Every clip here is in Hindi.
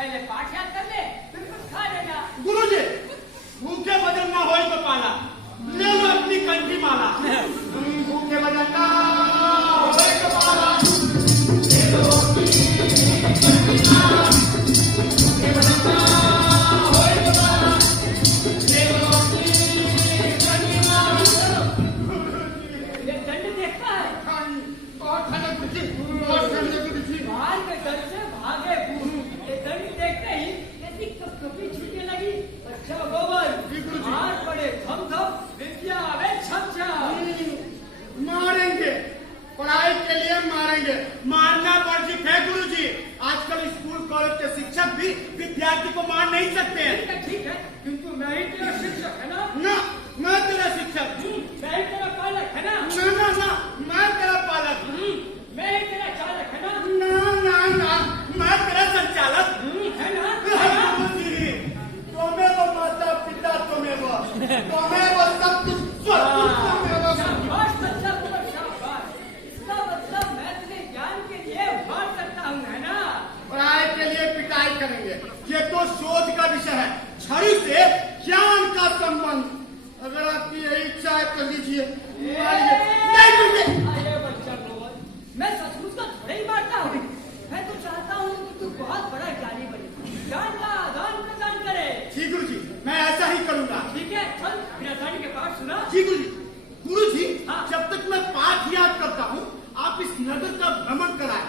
पहले पाठ याद कर ले, फिर कुछ खा लेना। गुरुजी, भूखे भजन ना होई तो पाला, ले लो अपनी कंठी माला। भूखे भजन ना होई तो पाला, ले लो अपनी कंठी माला। भूखे भजन ना होई तो पाला, ले लो अपनी कंठी माला। ये दंड देखता है, और ठंड गुरुजी, और ठंड गुरुजी। बाहर के डर से भागे भूत। ये दंड देखते ही ऐसी कपकपी छूटने लगी। अच्छा गोबर, मार पड़े धम धम, विद्या आवे छम छम। मारेंगे, पढ़ाई के लिए मारेंगे, मारना वर्जित है गुरुजी। आजकल स्कूल कॉलेज के शिक्षक भी विद्यार्थी को मार नहीं सकते हैं। ठीक है, किंतु मैं ही तेरा शिक्षक है ना? ना, मैं तेरा शिक्षक। मैं ही तेरा पालक है ना? ना, मैं तेरा पालक। मैं ही तेरा चालक है ना? ना, मैं तेरा संचालक है ना? गुरुजी, तुम्हें माता पिता तुम्हें सब कुछ शाबाश बच्चा, बहुत शाबाश। इसका मतलब मैं तुझे ज्ञान के लिए मार सकता हूँ, है ना? पढ़ाई के लिए पिटाई करेंगे, ये तो शोध का विषय है। छड़ी से ज्ञान का संबंध। अगर आपकी यही इच्छा है तो लीजिए। अरे बच्चा गोबर, मैं सचमुच का थोड़ा ही मारता हूँ। मैं तो चाहता हूँ कि तू बहुत बड़ा ज्ञानी बने, ज्ञान का आदान प्रदान करे। जी गुरुजी, मैं ऐसा ही करूंगा। ठीक है, चल बिना दंड के पाठ सुना। जी गुरुजी, हाँ। जब तक मैं पाठ याद करता हूँ, आप इस नगर का भ्रमण कराएं।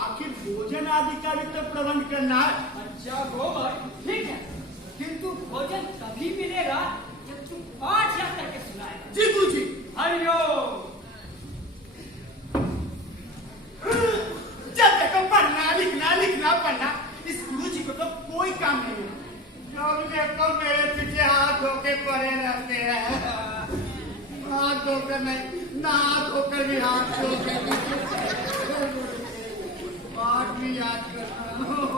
आखिर भोजन आदि का भी तो प्रबंध करना है। अच्छा गोबर, ठीक है, किंतु भोजन तभी मिलेगा जब तू पाठ याद करके सुनाएगा। जी गुरुजी। हरिओम। जब देखो लिखना पढ़ना, इस गुरुजी को तो कोई काम नहीं है। जब देखो मेरे पीछे हाथ धोके पड़े रहते हैं। हाथ धोकर नहीं, नहा धोकर भी हाथ धोके पाठ भी याद करता हूँ।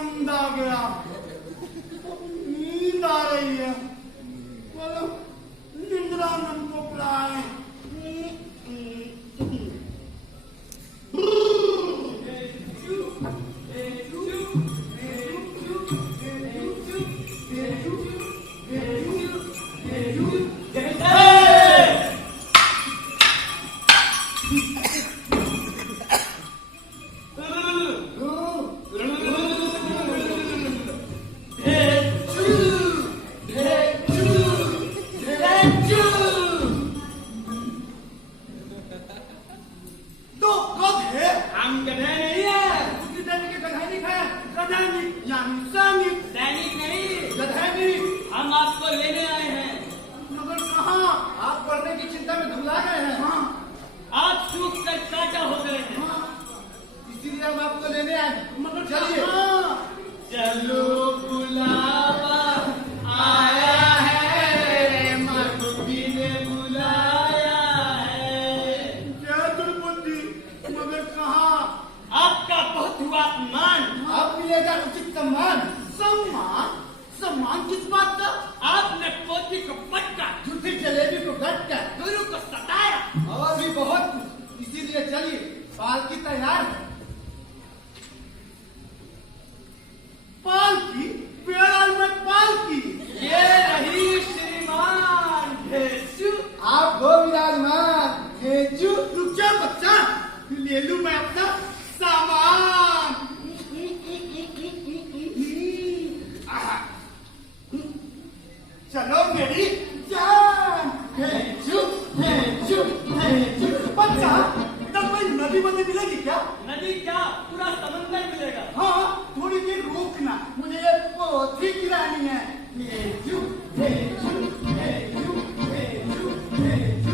आनंद आ गया, नींद आ रही है। बोलो निंद्रानंद को बुलाए। सम्मान किस बात का? आपने पोती को पटका, झूठी जलेबी को गटका, गुरु को सताया और भी बहुत कुछ। इसीलिए चलिए पालकी तैयार है। पालकी बेड़ाल में पालकी, ये रही श्रीमान भेजू। आप हो विराजमान भेजू। रुक जा बच्चा, ले लूं मैं अपना सामान। चलो मेरी जान भेजू भेजू भेजू। बच्चा तब कोई नदी बंदी मिलेगी क्या? नदी क्या, पूरा समंदर मिलेगा। हाँ थोड़ी देर रोकना, मुझे ये पोथी गिरानी है। भेजू भेजू भेजू भेजू भेजू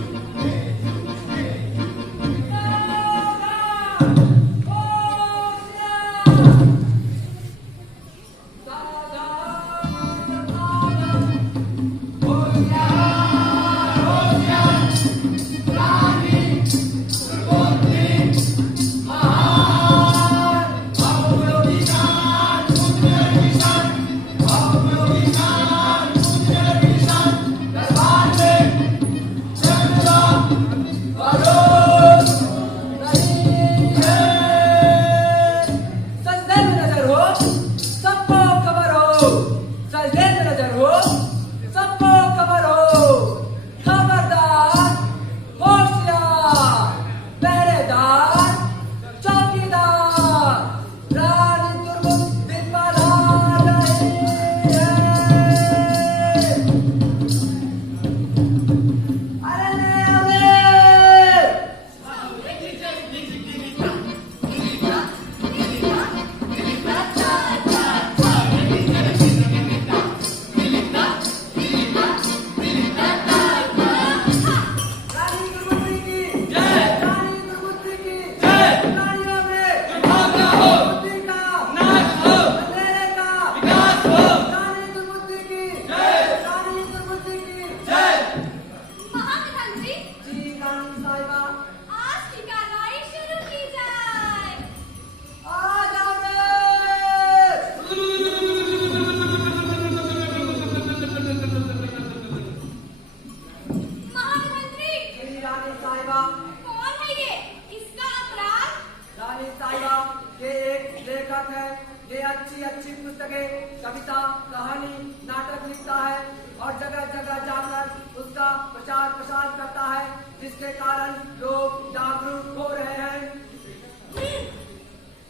अच्छी पुस्तकें, कविता, कहानी, नाटक लिखता है और जगह जगह जाकर उसका प्रचार प्रसार करता है, जिसके कारण लोग जागरूक हो रहे हैं।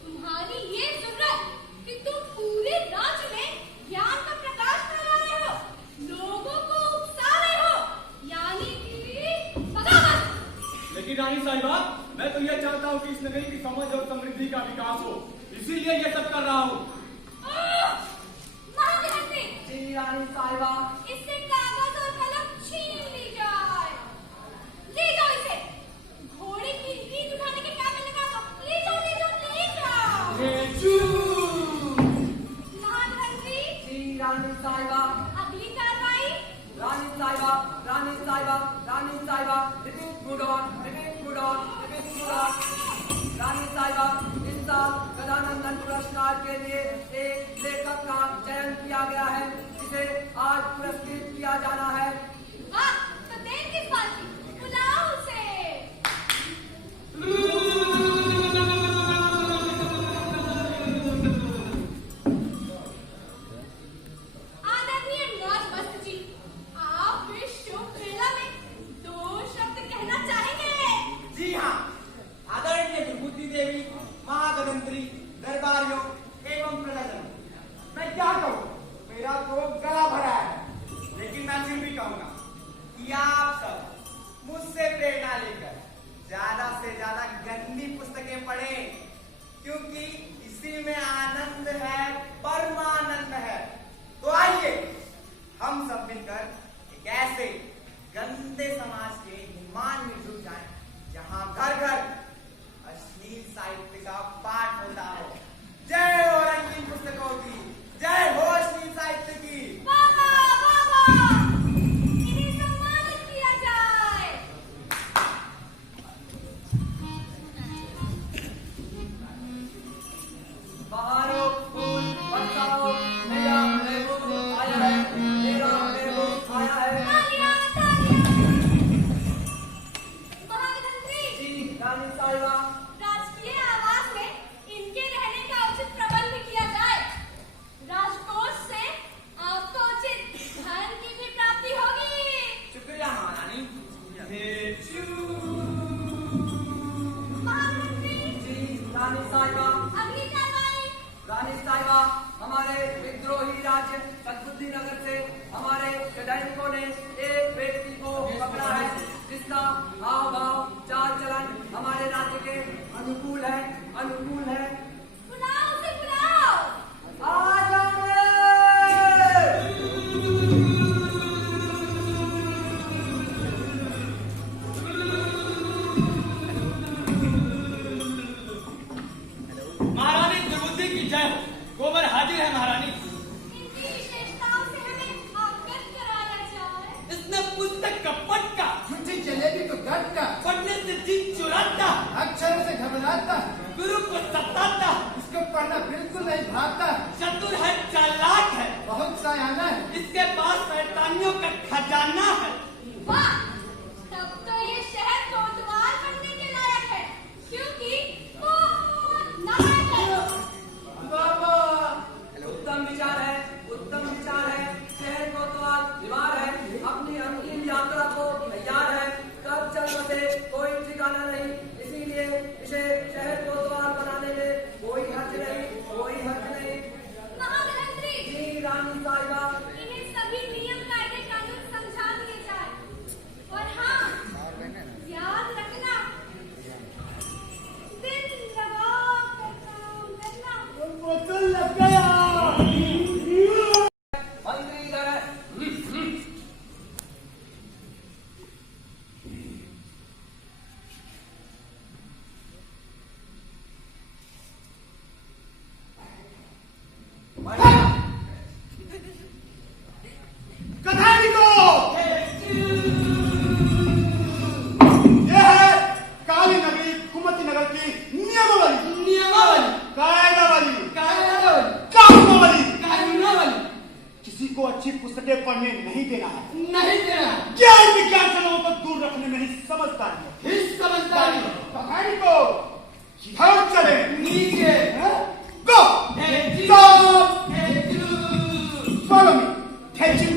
तुम्हारी ये जरूरत कि तुम पूरे राज्य में ज्ञान का प्रकाश फैला रहे हो, लोगों को उकसा रहे हो, यानी कि बगावत। लेकिन रानी साहिबा, मैं तो ये चाहता हूँ कि इस नगरी की समझ और समृद्धि का विकास हो, इसीलिए ये सब कर रहा हूँ। जी रानी साहिबा, इससे कागज और कलम छीन ली जाए। ले जाओ इसे, घोड़े की रीढ़ उठाने के काम में लगा दो। ले जाओ ले जाओ ले जाओ। महामंत्री जी रानी साहिबा, अगली कार्रवाई। रानी साहिबा, रानी साहिबा, रानी साहिबा, repeat good on, repeat good on, repeat good on. रानी साहिबा, इस साल गदानंदन पुरस्कार पुरस्कार के लिए एक लेखक का चयन किया गया है, जिसे आज पुरस्कृत किया जाना है। वाह, तो देर किस बात की? बुलाओ उसे। आदरणीय नौज मस्त जी, आप इस शुभ वेला में 2 शब्द कहना चाहेंगे? जी हाँ, आदरणीय विभूति देवी, महागणंत्री, दरबारियों एवं प्रजाजन, मैं क्या कहूँ, मेरा तो गला भरा है, लेकिन मैं फिर भी कहूँगा कि आप सब मुझसे प्रेरणा लेकर ज्यादा से ज्यादा गंदी पुस्तकें पढ़ें, क्योंकि इसी में आनंद है, परमानंद है। तो आइए हम सब मिलकर एक ऐसे गंदे समाज के निर्माण में जुट जाएं, जहां घर घर अश्लील साहित्य का पाठ होता हो। जय हो रंगीन पुस्तकों की, जय हो अश्लील साहित्य की। बाबा, बाबा, इन्हें सम्मानित किया जाए। बहारो फूल बरसाओ, मेरा महबूब आया है, मेरा महबूब आया है। तालियां, तालियां। महागणंत्री, जी रानी साहिबा, राजकीय आवास में इनके रहने का उचित प्रबंध किया जाए। राजकोष से आपको उचित धन की भी प्राप्ति होगी। शुक्रिया महारानी। महागणंत्री, जी रानी साहिबा, अगली कार्रवाई। रानी साहिबा, हमारे विद्रोही राज्य सदबुद्धि नगर से हमारे सैनिकों ने एक व्यक्ति को पकड़ा है, जिसका हाव भाव चाल चलन हमारे राज्य के अनुकूल है, अनुकूल है। बुलाओ उसे, बुलाओ। आ जाओ। महारानी विभूति की जय हो। गोबर हाजिर है महारानी। इनकी विशेषताओं से हमें अवगत कराया जाए। इसने पुस्तक का पटका, झूठी जलेबी को गटका, पढ़ने से जीत चुराता, अक्षरों से घबराता, गुरु को सताता, इसको पढ़ना बिल्कुल नहीं भाता, चतुर है, चालाक है, बहुत सयाना है। इसके पास शैतानियों का खजाना है। वाह, तब तो ये शहर कोतवाल बनने के लायक है, क्योंकि बहुत नालायक है। बाबा, उत्तम विचार है, उत्तम विचार है। शहर कोतवाल बीमार है, अपनी अंतिम यात्रा को तैयार है, कब चल बसे कोई ठिकाना नहीं, इसीलिए इसे शहर कोतवाल बनाने में कोई हर्ज नहीं, कोई हर्ज नहीं। महागणंत्री, जी रानी साहिबा, इन्हें सभी नियम कायदे कानून समझा दिए जाए। और हाँ, याद रखना, दिल लगा कर काम करना। मंत्री इधर है। कथानिको, यह है काली नगरी कुमति नगर की नियमावली, कानूनावली। किसी को अच्छी पुस्तकें पढ़ने नहीं देना है, ज्ञान विज्ञान से लोगों को दूर रखने में ही समझदारी है। कहानी को किधर चले, नीचे गो, follow me. Catch you.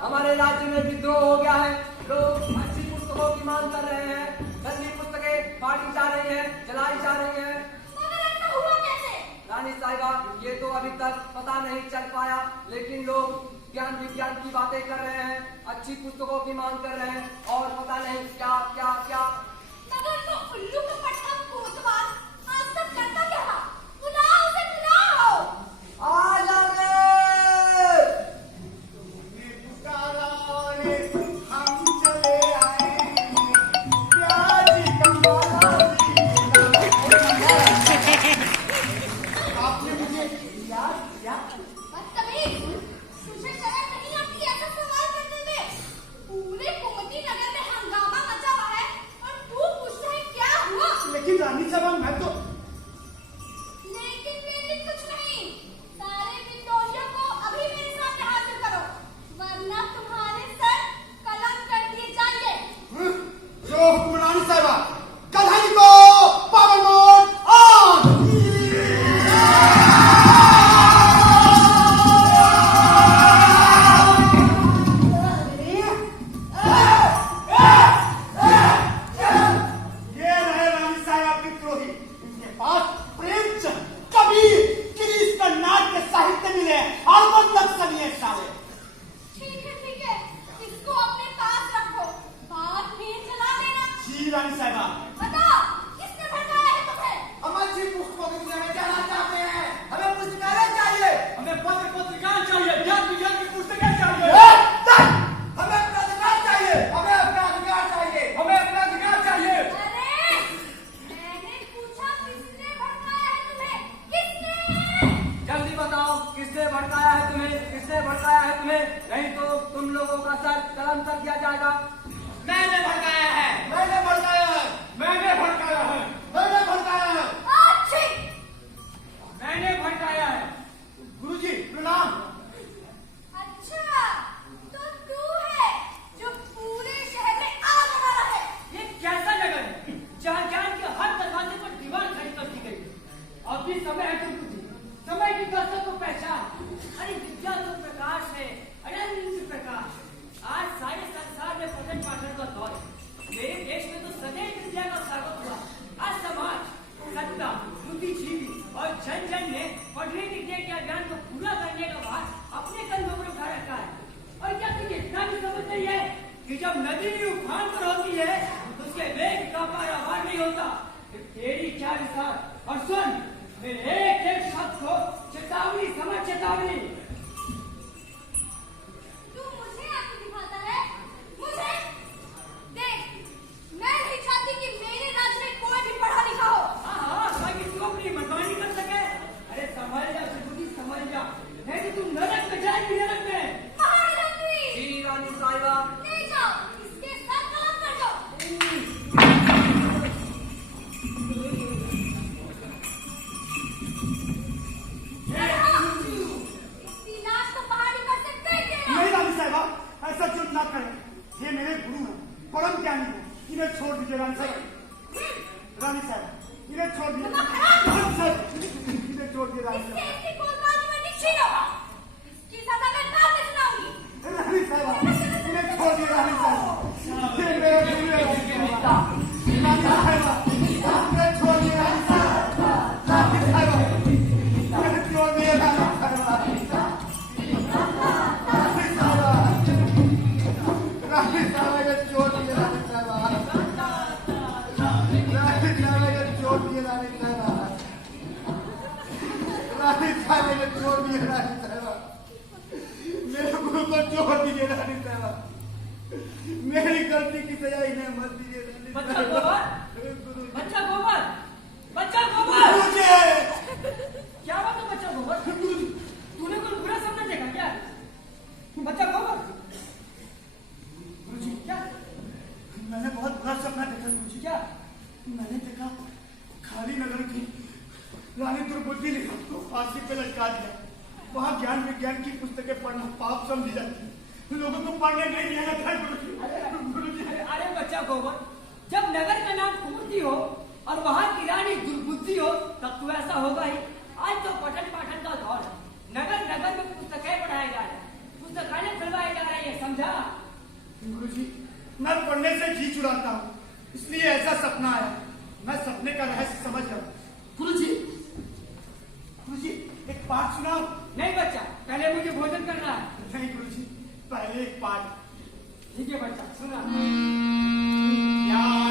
हमारे राज्य में विद्रोह हो गया है। लोग अच्छी पुस्तकों की मांग कर रहे हैं, गंदी पुस्तकें फाड़ी जा रही हैं, जलाई जा रही हैं। मगर ऐसा हुआ कैसे? रानी तो अभी तक पता नहीं चल पाया, लेकिन लोग ज्ञान विज्ञान की बातें कर रहे हैं, अच्छी पुस्तकों की मांग कर रहे हैं और पता नहीं क्या क्या क्या। मगर तो उल्लू का पट्टा कोतवाल आज तक करता क्या था? बुलाओ उसे, बुलाओ। आ जाओ रे। पुकारा रे, हम चले आए प्याजी कमाला आपने मुझे याद किया? बदतमीज, तुझे शर्म नहीं आती ऐसा सवाल करने में? पूरे कुमती नगर में हंगामा मचा हुआ है और तू पूछता है क्या हुआ? लेकिन रानी साहब मैं तो लेकिन कुछ नहीं। सारे विद्रोहियों को अभी मेरे सामने हाजिर करो, वरना तुम्हारे सर कलम कर दिए जाएंगे। जो हुक्म रानी साहबा, कढ़ाई को पावर मोड ऑन। ये रहे रानी साहब विद्रोही, इनके पास प्रेमचंद, कबीर, गिरीश कर्नाड के साहित्य मिले और मतलब सभी साले। ठीक है, इसको अपने पास रखो, बात फिर चला देना। जी रानी साहबा। बताओ, किसने भड़काया है तुम्हें? अमर जी पुष्पों की दुनिया में जाना चाहते हैं, हमें पुस्तकालय चाहिए, हमें पत्र पत्रिकाएं चाहिए, ज्ञान विज्ञान की पुस्तकें चाहिए, हमें अपना अधिकार चाहिए, हमें अपना अधिकार चाहिए, हमें अपना अधिकार चाहिए। अरे, मैंने पूछा किसने भड़काया है तुम्हें? किसने? जल्दी बताओ किसने भड़काया है तुम्हें, किसने भड़काया है तुम्हें, नहीं तो तुम लोगों का सर कलम कर दिया जाएगा। मैंने भड़काया है, मैंने भड़काया है, मैंने भड़काया है, मैंने भड़काया है। अच्छी। मैंने भड़काया है। गुरुजी प्रणाम। अच्छा, तो तू है जो पूरे शहर में आग लगा रहा है। ये कैसा नगर है जहाँ ज्ञान के हर दरवाजे पर दीवार खड़ी कर दी गई? अब भी समय है तो बुद्धि, समय की कसरत को पहचान। अरे विद्या तो प्रकाश है, अनंत प्रकाश। आज सारे संसार में पठन पाठन का दौर है। मेरे देश में तो सदैव विद्या का स्वागत हुआ। आज समाज, सत्ता, बुद्धिजीवी और जन जन ने पढ़ने लिखने के ज्ञान को पूरा करने का भार अपने कंधों पर उठा रखा है। और क्या तुझे इतना भी समझ नहीं है कि जब नदी भी उफान पर होती है तो उसके वेग का पारावार नहीं होता। फिर तेरी क्या विचार? और सुन, मेरे एक एक शब्द को चेतावनी समझ, चेतावनी। तू मुझे आंखें दिखाता है? मुझे? देख, मैं नहीं चाहती कि मेरे राज्य में कोई भी पढ़ा लिखा हो। हाँ, ताकि तू अपनी मनमानी कर सके। अरे संभल जा सुबुद्धि, संभल जा, नहीं तो तू नरक में जाएगी, नरक में। महारानी, जी रानी साहिबा। ले जाओ, इसके सर कलम कर दो। इसकी लाश तो पहाड़ी पर से फेंक देना। नहीं रानी साहबा, ऐसा चुप ना करें। ये मेरे गुरु हैं, परम ज्ञानी हैं, इन्हें छोड़ दीजिए रानी साहब। रानी साहब इन्हें छोड़ दीजिए। रानी साहब, इन्हें छोड़ दीजिए रानी इससे साहब। इसकी कोतवाली में निश्चित होगा। इसकी सजा मैं बाद में सुनाऊंगी। रानी साहब इन्हें छोड़ दीजिए रानी साहब। ये मेरे गुरु हैं रानी साहब। इन्हें छोड़ दीजिए रानी साहब। रानी साहब इन्हें छोड़ दीजिए रानी साहब। रानी साहब इन्हें छोड़ दीजिए रानी साहब। रानी साहब इन्हें छोड़ दीजिए रानी साहब। रानी साहब इन्हें छोड़ दीजिए रानी साहब। मेरे गुरु को छोड़ दीजिए रानी साहब। मेरी गलती की सजा इन्हें मत दीजिए रानी बच्चा साहब। गोबर, गुरु बच्चा गोबर, बच्चा गोबर। मुझे क्या बात है बच्चा गोबर? तूने कुछ बुरा सपना देखा क्या? बच्चा गोबर, गुरुजी क्या मैंने बहुत बुरा सपना देखा गुरुजी। क्या? मैंने देखा खाली नगर की रानी दुर्बुद्धि ने को फांसी पे लटका दिया। वहाँ ज्ञान विज्ञान की पुस्तकें पढ़ना पाप समझी जाती है, लोगों को पढ़ने नहीं दिया जाता है गुरुजी। अरे बच्चा गोबर, जब नगर का नाम कुमुदी हो और वहाँ की रानी दुर्बुद्धि हो तब तो ऐसा होगा ही। आज तो पठन पाठन का दौर है, नगर नगर में पुस्तकें पढ़ाई जा रही है, पुस्तकालय खुलवाई जा रही है, समझा? गुरुजी मैं पढ़ने से जी चुराता हूँ, इसलिए ऐसा सपना आया। मैं सपने का रहस्य समझ रहा हूँ। गुरुजी, गुरुजी एक पाठ सुनाओ। नहीं बच्चा, पहले मुझे भोजन करना है। नहीं गुरुजी, पहले एक पाठ। ठीक है बच्चा, सुना। या